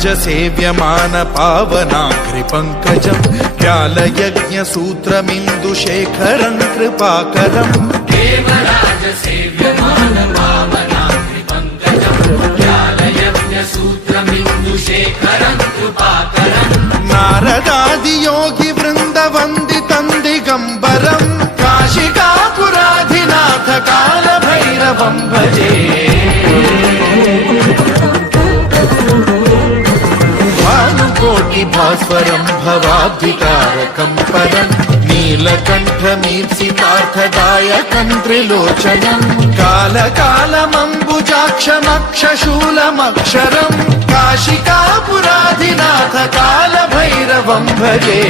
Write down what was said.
सेव्यमान पावनाघ्रिपङ्कजम् व्यालयज्ञसूत्रमिन्दुशेखरं कृपाकरम् देवराज सेव्यमान पावनाघ्रिपङ्कजम् व्यालयज्ञसूत्रमिन्दुशेखरं कृपाकरम् नारदादियोगि वृन्दवन्दितं दिगम्बरम् काशिकापुराधिनाथ कालभैरवं भजे भास्वरं भवाब्धिकारकं परं नीलकण्ठमीप्सितार्थदायकं त्रिलोचनं कालकालमम्बुजाक्षमक्षशूलमक्षरं काशिकापुराधिनाथ कालभैरवं भजे